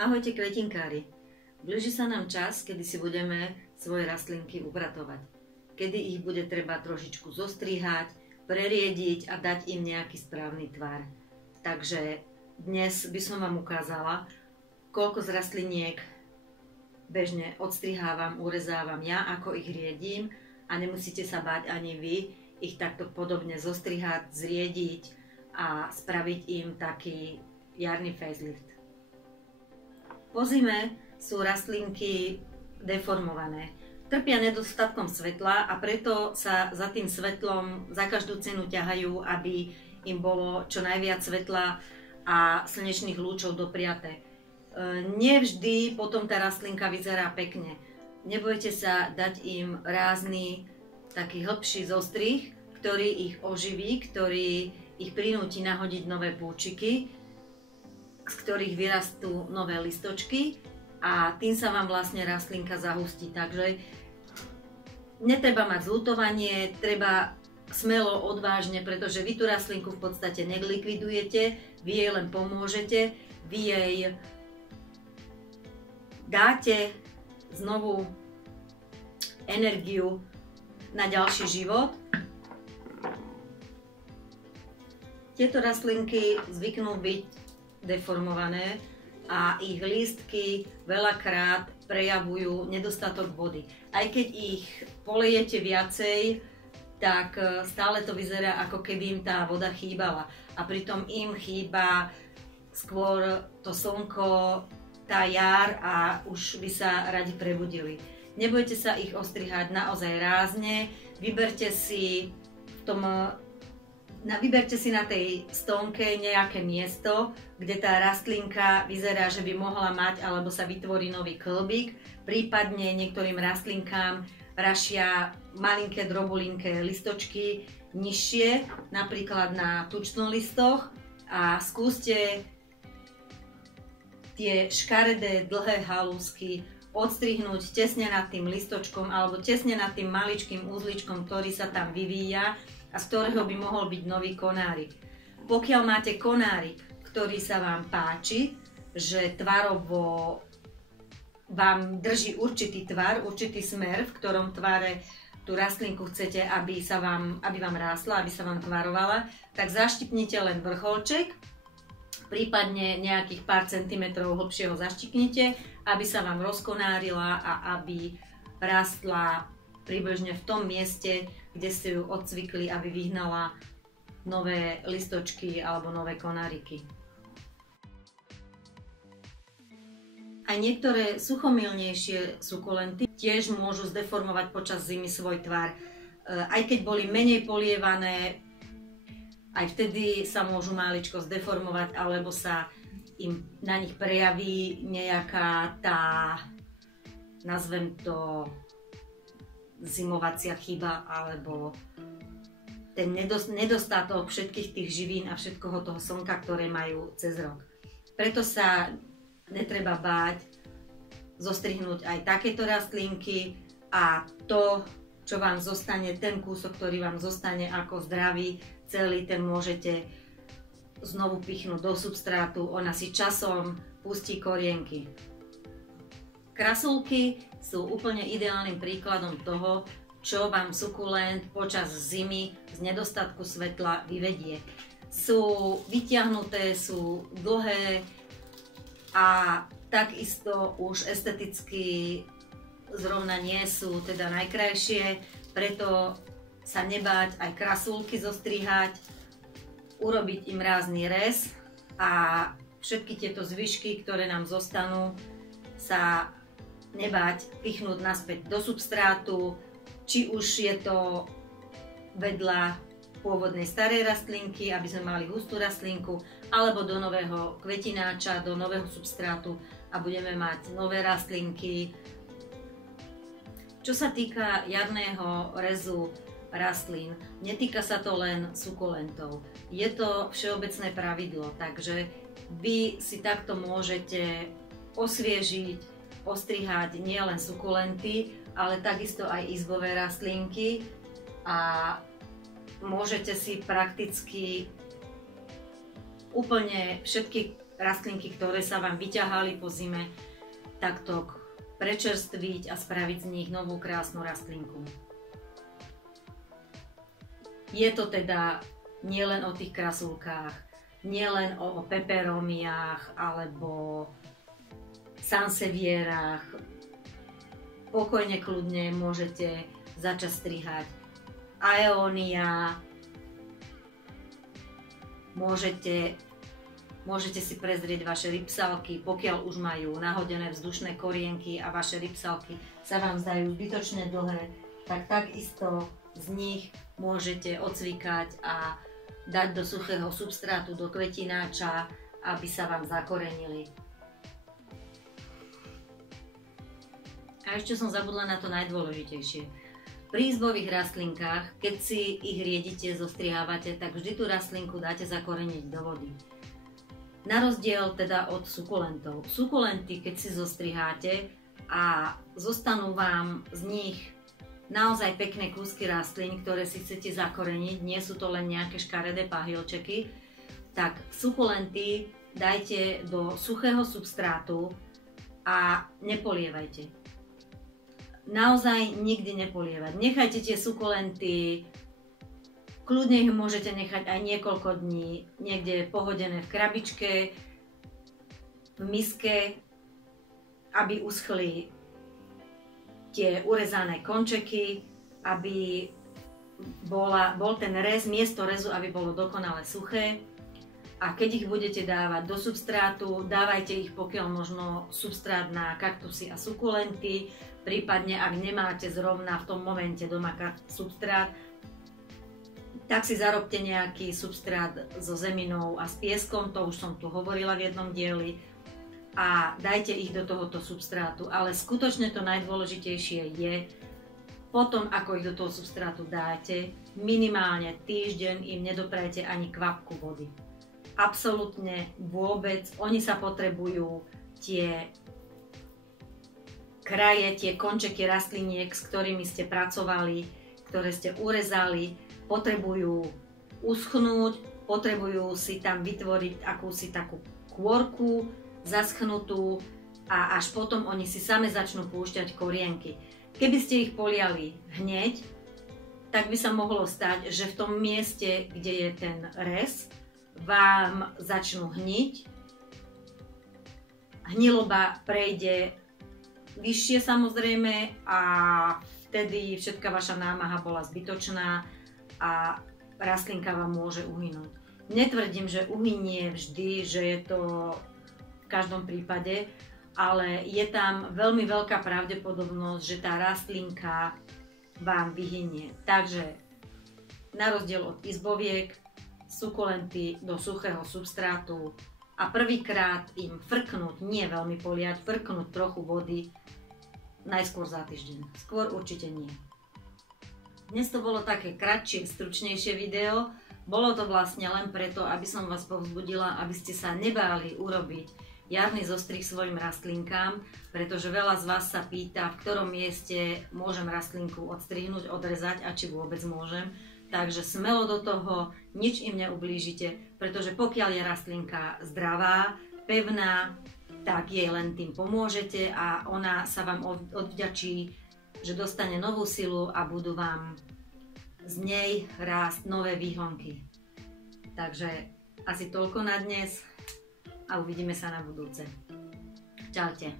Ahojte kvetinkári. Blíži sa nám čas, kedy si budeme svoje rastlinky upratovať. Kedy ich bude treba trošičku zostrihať, preriediť a dať im nejaký správny tvar. Takže dnes by som vám ukázala, koľko z rastliniek bežne odstrihávam, urezávam ja, ako ich riedím a nemusíte sa báť ani vy ich takto podobne zostrihať, zriediť a spraviť im taký jarný facelift. Po zime sú rastlinky deformované. Trpia nedostatkom svetla a preto sa za tým svetlom za každú cenu ťahajú, aby im bolo čo najviac svetla a slnečných lúčov dopriaté. Nevždy potom tá rastlinka vyzerá pekne. Nebojte sa dať im rázny taký hlbší zostrih, ktorý ich oživí, ktorý ich prinúti nahodiť nové púčiky, z ktorých vyrastú nové listočky a tým sa vám vlastne rastlinka zahustí. Takže netreba mať zľutovanie, treba smelo, odvážne, pretože vy tú rastlinku v podstate nelikvidujete, vy jej len pomôžete, vy jej dáte znovu energiu na ďalší život. Tieto rastlinky zvyknú byť deformované a ich lístky veľakrát prejavujú nedostatok vody. Aj keď ich polejete viacej, tak stále to vyzerá, ako keby im tá voda chýbala. A pritom im chýba skôr to slnko, tá jar a už by sa radi prebudili. Nebojte sa ich ostrihať naozaj rázne, vyberte si na tej stonke nejaké miesto, kde tá rastlinka vyzerá, že by mohla mať alebo sa vytvorí nový klbík. Prípadne niektorým rastlinkám rašia malinké drobulinké listočky nižšie, napríklad na tučnolistoch, a skúste tie škaredé dlhé halúsky odstrihnúť tesne nad tým listočkom alebo tesne nad tým maličkým úzličkom, ktorý sa tam vyvíja a z ktorého by mohol byť nový konárik. Pokiaľ máte konárik, ktorý sa vám páči, že tvarovo vám drží určitý tvar, určitý smer, v ktorom tvare tú rastlinku chcete, aby vám rástla, aby sa vám tvarovala, tak zaštipnite len vrcholček, prípadne nejakých pár centimetrov hlbšie ho zaštipnite, aby sa vám rozkonárila a aby rástla približne v tom mieste, kde ste ju odcvikli, aby vyhnala nové listočky alebo nové konáriky. Aj niektoré suchomilnejšie sukulenty tiež môžu zdeformovať počas zimy svoj tvar. Aj keď boli menej polievané, aj vtedy sa môžu máličko zdeformovať, alebo sa im na nich prejaví nejaká tá, nazvem to, zimovacia chyba alebo ten nedostatok všetkých tých živín a všetkoho toho slnka, ktoré majú cez rok. Preto sa netreba báť zostrihnúť aj takéto rastlinky a to, čo vám zostane, ten kúsok, ktorý vám zostane ako zdravý, celý, ten môžete znovu pichnúť do substrátu, ona si časom pustí korienky. Krasulky sú úplne ideálnym príkladom toho, čo vám sukulent počas zimy z nedostatku svetla vyvedie. Sú vytiahnuté, sú dlhé a takisto už esteticky zrovna nie sú teda najkrajšie, preto sa nebáť aj krasulky zostrihať, urobiť im rázny rez a všetky tieto zvyšky, ktoré nám zostanú, sa nebáť pichnúť naspäť do substrátu, či už je to vedľa pôvodnej starej rastlinky, aby sme mali hustú rastlinku, alebo do nového kvetináča, do nového substrátu a budeme mať nové rastlinky. Čo sa týka jarného rezu rastlín, netýka sa to len sukulentov. Je to všeobecné pravidlo, takže vy si takto môžete osviežiť, ostrihať nielen sukulenty, ale takisto aj izbové rastlinky a môžete si prakticky úplne všetky rastlinky, ktoré sa vám vyťahali po zime, takto prečerstviť a spraviť z nich novú krásnu rastlinku. Je to teda nielen o tých krasulkách, nielen o peperomiách alebo sansevierách. Pokojne, kľudne môžete začať strihať aeónia, môžete si prezrieť vaše ripsalky, pokiaľ už majú nahodené vzdušné korienky a vaše ripsalky sa vám zdajú zbytočne dlhé, tak takisto z nich môžete ocvikať a dať do suchého substrátu, do kvetináča, aby sa vám zakorenili. A ešte som zabudla na to najdôležitejšie. Pri izbových rastlinkách, keď si ich riedite, zostrihávate, tak vždy tú rastlinku dáte zakoreniť do vody. Na rozdiel teda od sukulentov. Sukulenty, keď si zostriháte a zostanú vám z nich naozaj pekné kúsky rastlín, ktoré si chcete zakoreniť, nie sú to len nejaké škaredé pahylčeky, tak sukulenty dajte do suchého substrátu a nepolievajte. Naozaj nikdy nepolievať. Nechajte tie sukulenty, kľudne ich môžete nechať aj niekoľko dní niekde pohodené v krabičke, v miske, aby uschli tie urezané končeky, aby bol ten rez, miesto rezu, aby bolo dokonale suché. A keď ich budete dávať do substrátu, dávajte ich pokiaľ možno substrát na kaktusy a sukulenty, prípadne ak nemáte zrovna v tom momente doma substrát, tak si zarobte nejaký substrát so zeminou a s pieskom, to už som tu hovorila v jednom dieli, a dajte ich do tohoto substrátu. Ale skutočne to najdôležitejšie je, potom ako ich do toho substrátu dáte, minimálne týždeň im nedoprajte ani kvapku vody. Absolútne vôbec. Oni sa potrebujú tie kraje, tie končeky rastliniek, s ktorými ste pracovali, ktoré ste urezali, potrebujú uschnúť, potrebujú si tam vytvoriť akúsi takú kôrku zaschnutú a až potom oni si same začnú púšťať korienky. Keby ste ich poliali hneď, tak by sa mohlo stať, že v tom mieste, kde je ten rez, vám začnú hniť. Hniloba prejde vyššie samozrejme a vtedy všetka vaša námaha bola zbytočná a rastlinka vám môže uhynúť. Netvrdím, že uhynie vždy, že je to v každom prípade, ale je tam veľmi veľká pravdepodobnosť, že tá rastlinka vám vyhynie. Takže na rozdiel od izboviek, sukulenty do suchého substrátu a prvýkrát im frknúť, nie veľmi poliať, frknúť trochu vody, najskôr za týždeň. Skôr určite nie. Dnes to bolo také kratšie, stručnejšie video. Bolo to vlastne len preto, aby som vás povzbudila, aby ste sa nebáli urobiť jarný zostrih svojim rastlinkám, pretože veľa z vás sa pýta, v ktorom mieste môžem rastlinku odstrihnúť, odrezať a či vôbec môžem. Takže smelo do toho, nič im neublížite, pretože pokiaľ je rastlinka zdravá, pevná, tak jej len tým pomôžete a ona sa vám odvďačí, že dostane novú silu a budú vám z nej rásť nové výhonky. Takže asi toľko na dnes a uvidíme sa na budúce. Čaute.